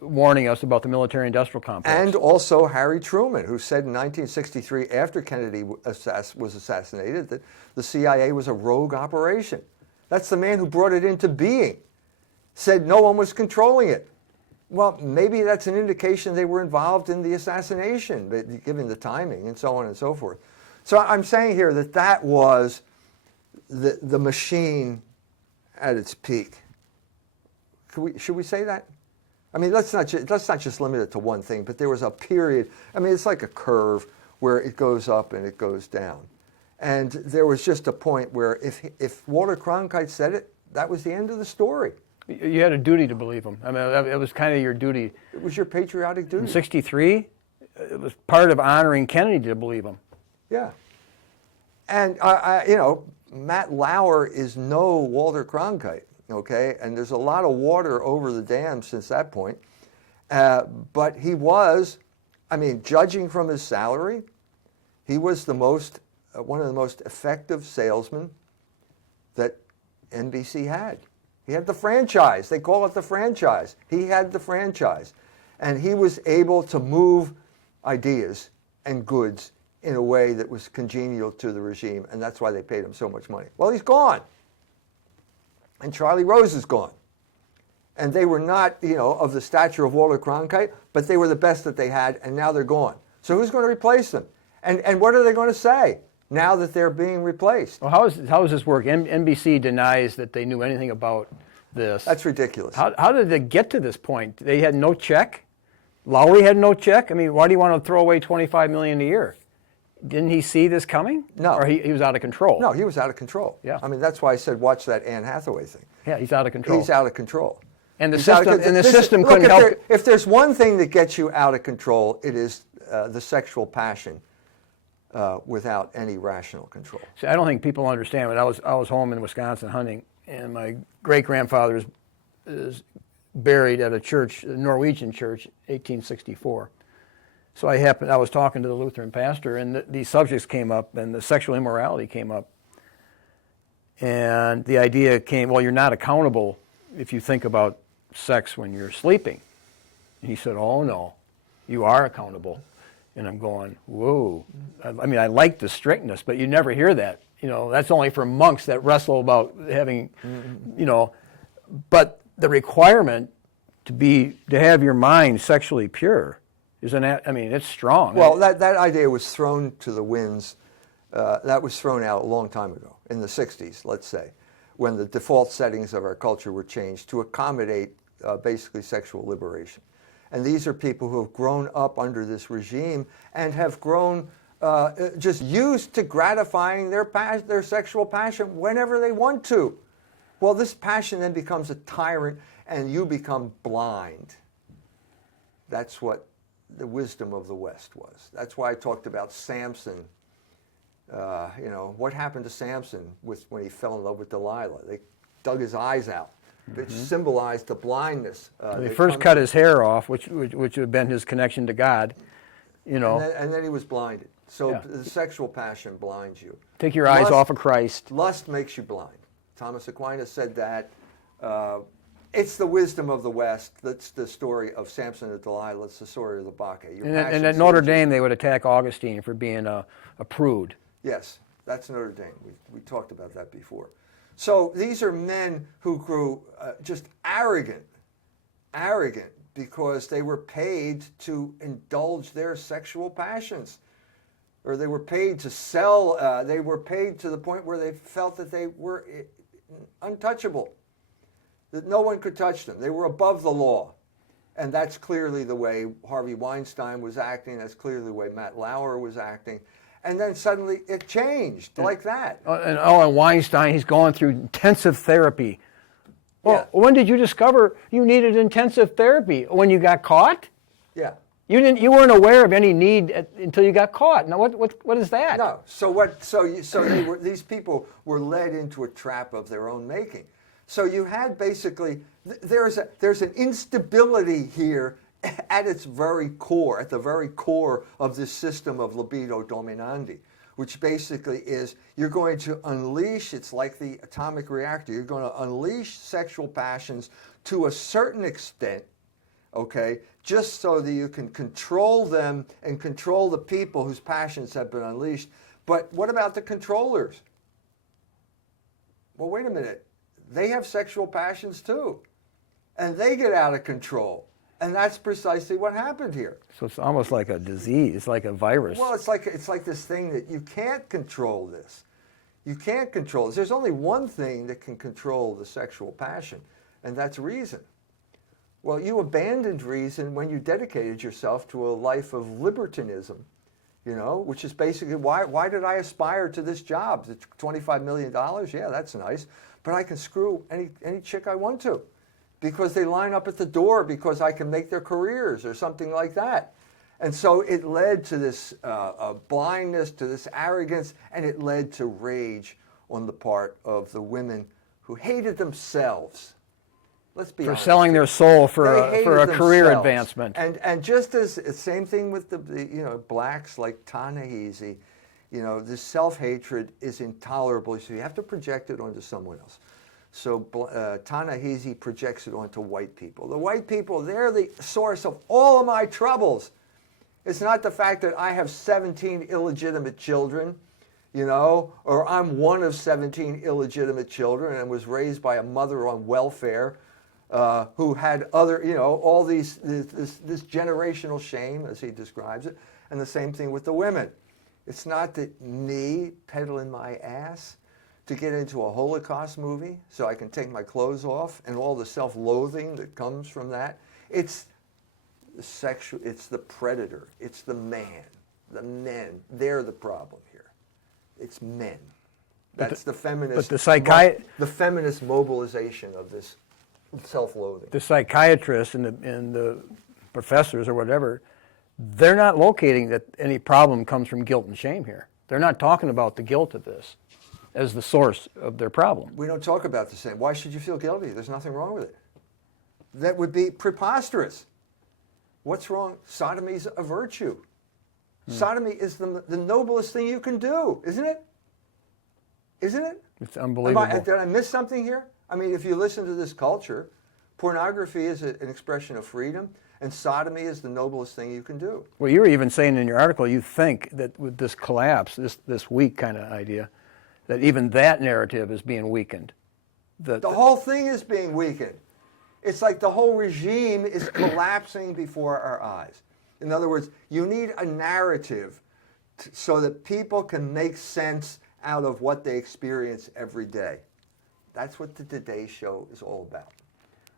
warning us about the military-industrial complex. And also Harry Truman, who said in 1963, after Kennedy was assassinated, that the CIA was a rogue operation. That's the man who brought it into being. Said no one was controlling it. Well, maybe that's an indication they were involved in the assassination, given the timing and so on and so forth. So I'm saying here that was the machine at its peak. Should we say that? I mean, let's not just limit it to one thing, but there was a period. I mean, it's like a curve where it goes up and it goes down. And there was just a point where if Walter Cronkite said it, that was the end of the story. You had a duty to believe him. I mean, it was kind of your duty. It was your patriotic duty. In '63, it was part of honoring Kennedy to believe him. Yeah. And, Matt Lauer is no Walter Cronkite, okay? And there's a lot of water over the dam since that point. But he was, judging from his salary, he was one of the most effective salesmen that NBC had. He had the franchise. They call it the franchise. He had the franchise. And he was able to move ideas and goods in a way that was congenial to the regime, and that's why they paid him so much money. Well, he's gone. And Charlie Rose is gone. And they were not, of the stature of Walter Cronkite, but they were the best that they had, and now they're gone. So who's going to replace them? And what are they going to say now that they're being replaced? Well, how does this work? NBC denies that they knew anything about this. That's ridiculous. How did they get to this point? They had no check? Lowry had no check? I mean, why do you want to throw away $25 million a year? Didn't he see this coming? No. Or he was out of control? No, he was out of control. Yeah. That's why I said watch that Anne Hathaway thing. Yeah, he's out of control. He's out of control. And the system couldn't help. If there's one thing that gets you out of control, it is the sexual passion without any rational control. See, I don't think people understand. But I was home in Wisconsin hunting, and my great-grandfather is buried at a church, a Norwegian church, 1864. So I was talking to the Lutheran pastor, and these subjects came up, and the sexual immorality came up. And the idea came, well, you're not accountable if you think about sex when you're sleeping. And he said, oh, no, you are accountable. And I'm going, whoa. I like the strictness, but you never hear that. That's only for monks that wrestle about having, but the requirement to have your mind sexually pure it's strong. Well, that idea was thrown to the winds. That was thrown out a long time ago, in the 60s, let's say, when the default settings of our culture were changed to accommodate basically sexual liberation. And these are people who have grown up under this regime and have grown just used to gratifying their sexual passion whenever they want to. Well, this passion then becomes a tyrant, and you become blind. That's what the wisdom of the West was. That's why I talked about Samson. What happened to Samson when he fell in love with Delilah? They dug his eyes out, which symbolized the blindness. They first cut his hair off, which would have been his connection to God. you know. And then he was blinded. So Yeah. the sexual passion blinds you. Take your eyes off of Christ. Lust makes you blind. Thomas Aquinas said that. It's the wisdom of the West. That's the story of Samson and Delilah. It's the story of the Bacchae. And at Notre Dame, they would attack Augustine for being a prude. Yes, that's Notre Dame. We talked about that before. So these are men who grew just arrogant because they were paid to indulge their sexual passions. Or they were paid to sell, they were paid to the point where they felt that they were untouchable, that no one could touch them. They were above the law. And that's clearly the way Harvey Weinstein was acting. That's clearly the way Matt Lauer was acting. And then suddenly it changed like that. And Weinstein, he's going through intensive therapy. Well, when did you discover you needed intensive therapy? When you got caught? Yeah. You weren't aware of any need until you got caught. Now what is that? No. These people were led into a trap of their own making. So you had basically there's an instability here at its very core, at the very core of this system of libido dominandi, which basically is you're going to unleash, it's like the atomic reactor, you're going to unleash sexual passions to a certain extent, okay, just so that you can control them and control the people whose passions have been unleashed. But what about the controllers? Well, wait a minute. They have sexual passions too, and they get out of control. And that's precisely what happened here. So it's almost like a disease. It's like a virus. Well, it's like this thing that you can't control this. You can't control this. There's only one thing that can control the sexual passion, and that's reason. Well, you abandoned reason when you dedicated yourself to a life of libertinism, you know, which is basically why did I aspire to this job? The $25 million? Yeah, that's nice. But I can screw any chick I want to, because they line up at the door because I can make their careers or something like that. And so it led to this blindness, to this arrogance, and it led to rage on the part of the women who hated themselves. Let's be honest. For selling their soul for a career advancement. And just as same thing with the blacks like Ta-Nehisi, this self-hatred is intolerable. So you have to project it onto someone else. So Ta-Nehisi projects it onto white people. The white people, they're the source of all of my troubles. It's not the fact that I have 17 illegitimate children, or I'm one of 17 illegitimate children and was raised by a mother on welfare who had other, all this generational shame, as he describes it, and the same thing with the women. It's not that me peddling my ass to get into a Holocaust movie so I can take my clothes off and all the self-loathing that comes from that. It's the predator. It's the man. The men. They're the problem here. It's men. That's the feminist. But the feminist mobilization of this self-loathing. The psychiatrists and the professors or whatever, they're not locating that any problem comes from guilt and shame here. They're not talking about the guilt of this as the source of their problem. We don't talk about the same. Why should you feel guilty? There's nothing wrong with it. That would be preposterous. What's wrong? Sodomy's a virtue. Sodomy is the noblest thing you can do, isn't it? Isn't it? It's unbelievable. Did I miss something here? I mean, if you listen to this culture, pornography is an expression of freedom, and sodomy is the noblest thing you can do. Well, you were even saying in your article, you think that with this collapse, this weak kind of idea, that even that narrative is being weakened. The whole thing is being weakened. It's like the whole regime is collapsing before our eyes. In other words, you need a narrative so that people can make sense out of what they experience every day. That's what the Today Show is all about.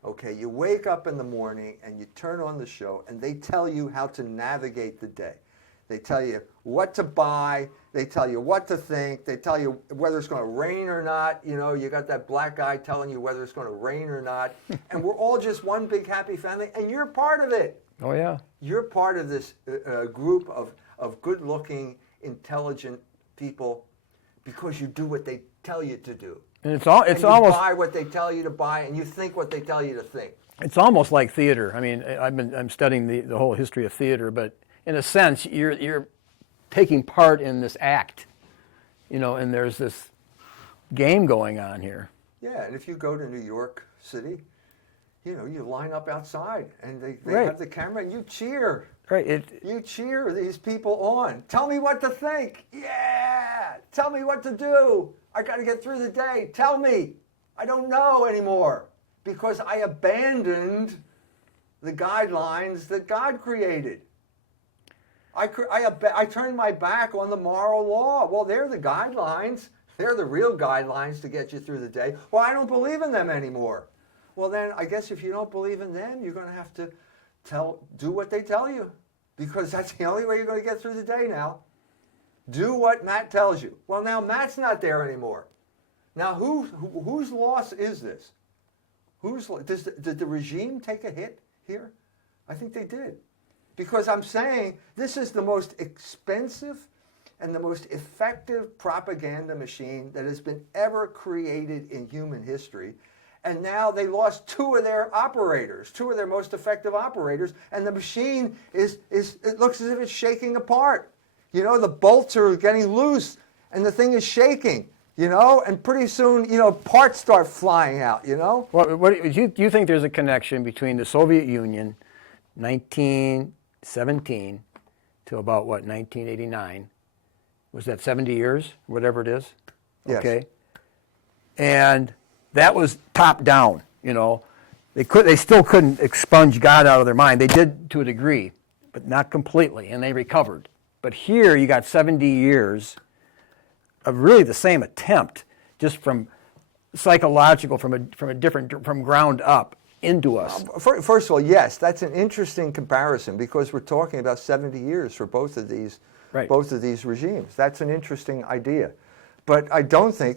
Okay, you wake up in the morning and you turn on the show and they tell you how to navigate the day. They tell you what to buy. They tell you what to think. They tell you whether it's going to rain or not. You got that black guy telling you whether it's going to rain or not. And we're all just one big happy family, and you're part of it. Oh, yeah. You're part of this group of good-looking, intelligent people because you do what they tell you to do. And you almost buy what they tell you to buy, and you think what they tell you to think. It's almost like theater. I mean, I'm studying the whole history of theater, but in a sense, you're taking part in this act, and there's this game going on here. Yeah, and if you go to New York City, you line up outside, and they Right. have the camera, and you cheer. Right. You cheer these people on. Tell me what to think. Yeah. Tell me what to do. I got to get through the day. Tell me. I don't know anymore because I abandoned the guidelines that God created. I turned my back on the moral law. Well, they're the guidelines. They're the real guidelines to get you through the day. Well, I don't believe in them anymore. Well, then I guess if you don't believe in them, you're going to have to do what they tell you, because that's the only way you're going to get through the day now. Do what Matt tells you. Well, now Matt's not there anymore. Now whose loss is this? Did the regime take a hit here? I think they did. Because I'm saying this is the most expensive and the most effective propaganda machine that has been ever created in human history. And now they lost two of their most effective operators, and the machine it looks as if it's shaking apart. The bolts are getting loose, and the thing is shaking, and pretty soon, parts start flying out, Well, do you think there's a connection between the Soviet Union, 1917, to about, 1989? Was that 70 years, whatever it is? Yes. Okay. And that was top down, They still couldn't expunge God out of their mind. They did to a degree, but not completely, and they recovered. But here you got 70 years of really the same attempt, just from psychological, from ground up into us. First of all, yes, that's an interesting comparison, because we're talking about 70 years for both of these regimes. That's an interesting idea. But I don't think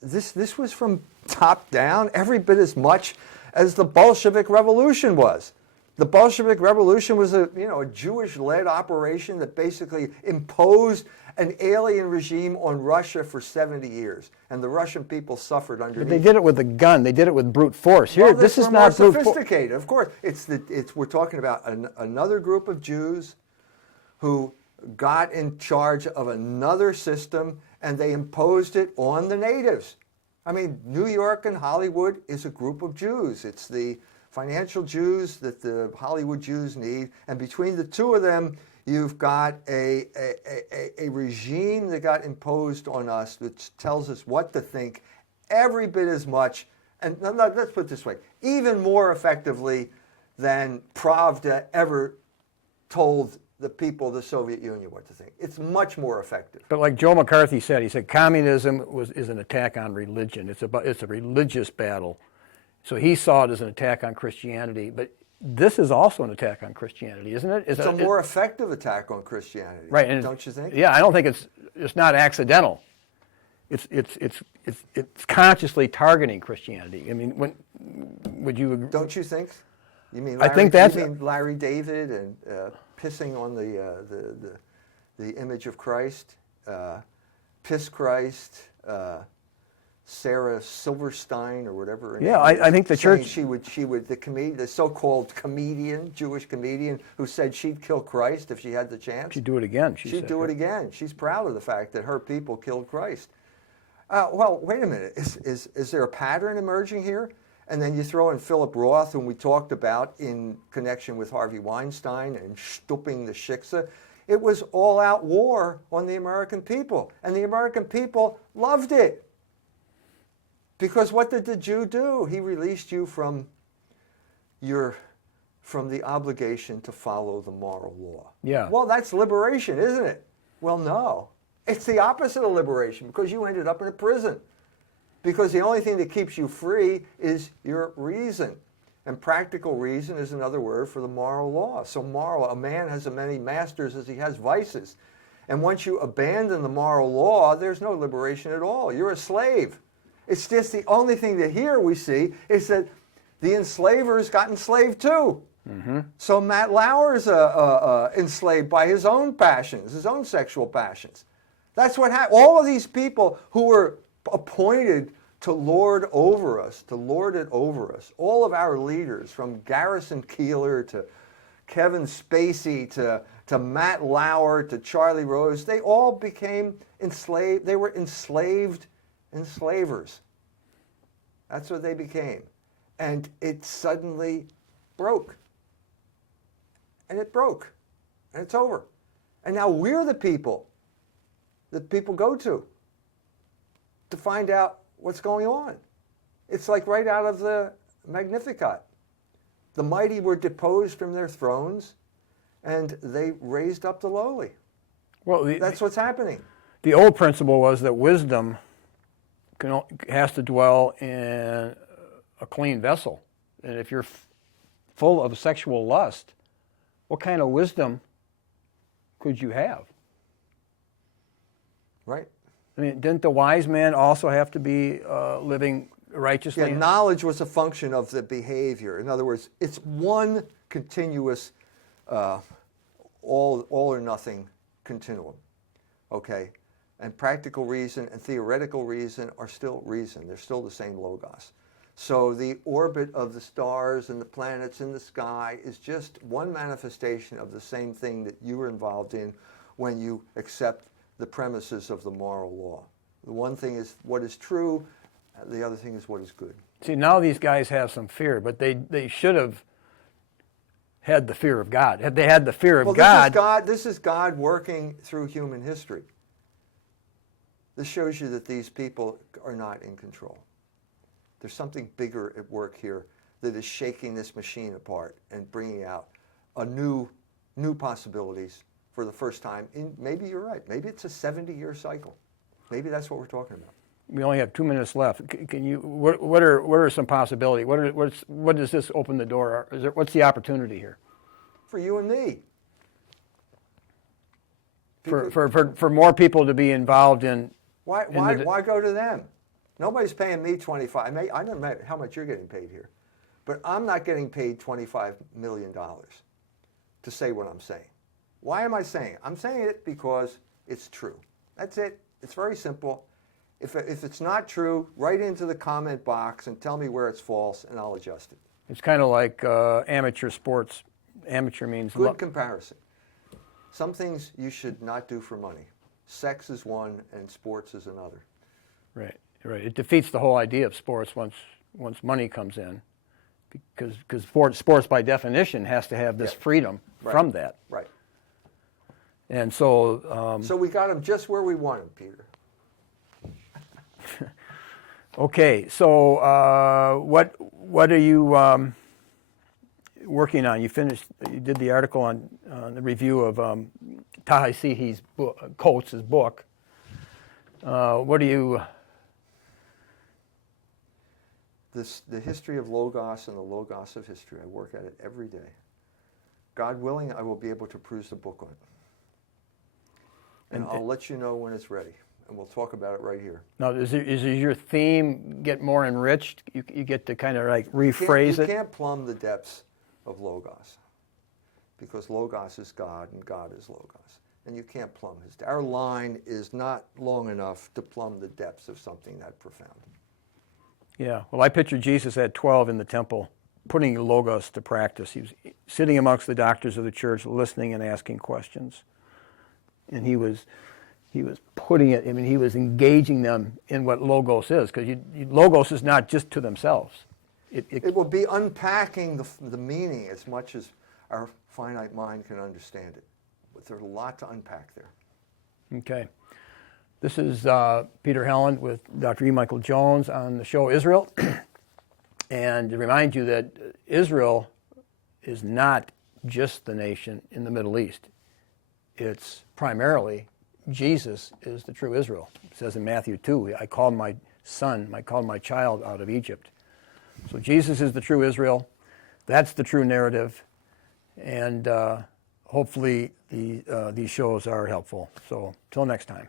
this was from top down every bit as much as the Bolshevik Revolution was. The Bolshevik Revolution was a Jewish-led operation that basically imposed an alien regime on Russia for 70 years, and the Russian people suffered underneath. But they did it with a gun. They did it with brute force. Here, this is not more sophisticated. Of course, we're talking about another group of Jews who got in charge of another system, and they imposed it on the natives. I mean, New York and Hollywood is a group of Jews. It's the financial Jews that the Hollywood Jews need, and between the two of them, you've got a regime that got imposed on us, which tells us what to think every bit as much, and let's put it this way, even more effectively than Pravda ever told the people of the Soviet Union what to think. It's much more effective. But like Joe McCarthy said, he said communism is an attack on religion. It's a religious battle. So he saw it as an attack on Christianity, but this is also an attack on Christianity, isn't it? It's a more effective attack on Christianity, right? Don't you think? Yeah, I don't think it's not accidental. It's consciously targeting Christianity. I mean, would you agree? Don't you think? You mean Larry David and pissing on the image of Christ, piss Christ, Sarah Silverstein or whatever. Yeah, I think the church. The so-called comedian, Jewish comedian, who said she'd kill Christ if she had the chance. She'd do it again. She'd do it again. She's proud of the fact that her people killed Christ. Well, wait a minute. Is there a pattern emerging here? And then you throw in Philip Roth, whom we talked about in connection with Harvey Weinstein and stooping the shiksa. It was all-out war on the American people, and the American people loved it. Because what did the Jew do? He released you from the obligation to follow the moral law. Yeah. Well, that's liberation, isn't it? Well, no. It's the opposite of liberation, because you ended up in a prison. Because the only thing that keeps you free is your reason. And practical reason is another word for the moral law. So a man has as many masters as he has vices. And once you abandon the moral law, there's no liberation at all. You're a slave. It's just the only thing that here we see is that the enslavers got enslaved too. Mm-hmm. So Matt Lauer is enslaved by his own passions, his own sexual passions. That's what happened. All of these people who were appointed to lord it over us, all of our leaders, from Garrison Keillor to Kevin Spacey to Matt Lauer to Charlie Rose, they all became enslaved. They were enslaved enslavers. That's what they became. And it suddenly broke. And it broke. And it's over. And now we're the people that people go to find out what's going on. It's like right out of the Magnificat. The mighty were deposed from their thrones, and they raised up the lowly. Well, that's what's happening. The old principle was that wisdom has to dwell in a clean vessel. And if you're full of sexual lust, what kind of wisdom could you have? Right. I mean, didn't the wise man also have to be living righteously? Yeah, knowledge was a function of the behavior. In other words, it's one continuous all or nothing continuum. Okay? And practical reason and theoretical reason are still reason. They're still the same logos. So the orbit of the stars and the planets in the sky is just one manifestation of the same thing that you were involved in when you accept the premises of the moral law. The one thing is what is true, the other thing is what is good. See, now these guys have some fear, but they should have had the fear of God. Had they had the fear of God... This is God working through human history. This shows you that these people are not in control. There's something bigger at work here that is shaking this machine apart and bringing out a new possibilities for the first time. Maybe you're right. Maybe it's a 70-year cycle. Maybe that's what we're talking about. We only have 2 minutes left. Can you? What are some possibilities? What does this open the door? What's the opportunity here? For you and me. For more people to be involved in. Why go to them? Nobody's paying me $25. I don't know how much you're getting paid here, but I'm not getting paid $25 million to say what I'm saying. Why am I saying it? I'm saying it because it's true. That's it. It's very simple. If it's not true, write into the comment box and tell me where it's false, and I'll adjust it. It's kind of like amateur sports. Amateur means... Good comparison. Some things you should not do for money. Sex is one, and sports is another. Right. It defeats the whole idea of sports once money comes in, because sports by definition has to have this freedom from that. Right. And so... so we got them just where we want them, Peter. Okay, so what are you working on? You did the article on the review of Ta-Nehisi's Coates' book. What are you... The history of Logos and the Logos of history. I work at it every day. God willing, I will be able to produce the book on it. And I'll let you know when it's ready. And we'll talk about it right here. Now, is your theme get more enriched? You get to kind of like rephrase it? You can't plumb the depths of Logos. Because Logos is God and God is Logos. And you can't plumb his... Our line is not long enough to plumb the depths of something that profound. Yeah, well, I picture Jesus at 12 in the temple, putting Logos to practice. He was sitting amongst the doctors of the church, listening and asking questions. And he was putting it, I mean, he was engaging them in what Logos is, because Logos is not just to themselves. It will be unpacking the meaning as much as our finite mind can understand it. But there's a lot to unpack there. Okay. This is Peter Helland with Dr. E. Michael Jones on the show Israel. And to remind you that Israel is not just the nation in the Middle East. It's primarily Jesus is the true Israel. It says in Matthew 2, I called my son, I called my child out of Egypt. So Jesus is the true Israel. That's the true narrative. And hopefully these shows are helpful. So till next time.